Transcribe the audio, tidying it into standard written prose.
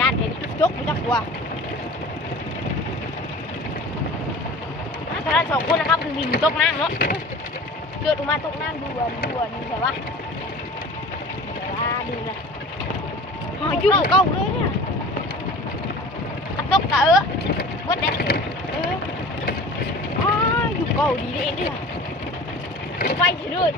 ญาติเห็นจกมันจะกลัวถ้าเราสองคนนะครับคือวิ่งตกน้ำเนาะเดือดออกมาตกน้ำด่วนแต่ว่าดูเลยยุ่งเก่าเลยเนี่ยตกกะวัดเนี่ยอยู่เก่าดีเองเนี่ยไฟเฉยเลย